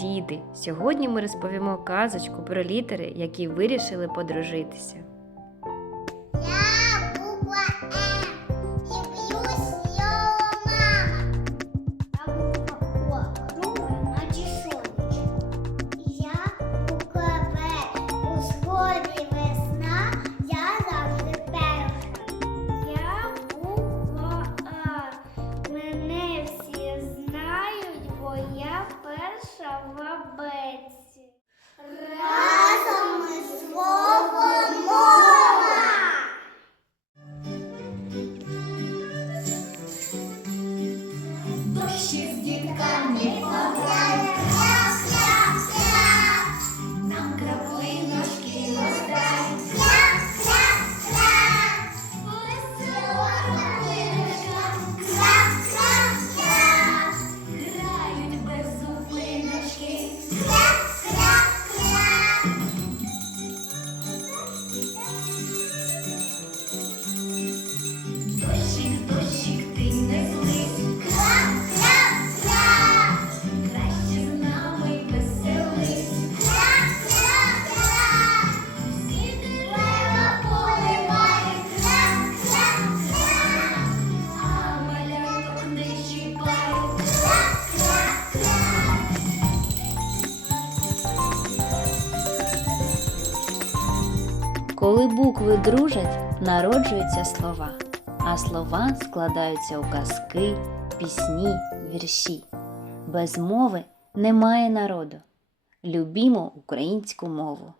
діти! Сьогодні ми розповімо казочку про літери, які вирішили подружитися. перша в абетці. Разом ми слово мова. Дощі з дітками Коли букви дружать, народжуються слова, а слова складаються у казки, пісні, вірші. Без мови немає народу. Любімо українську мову.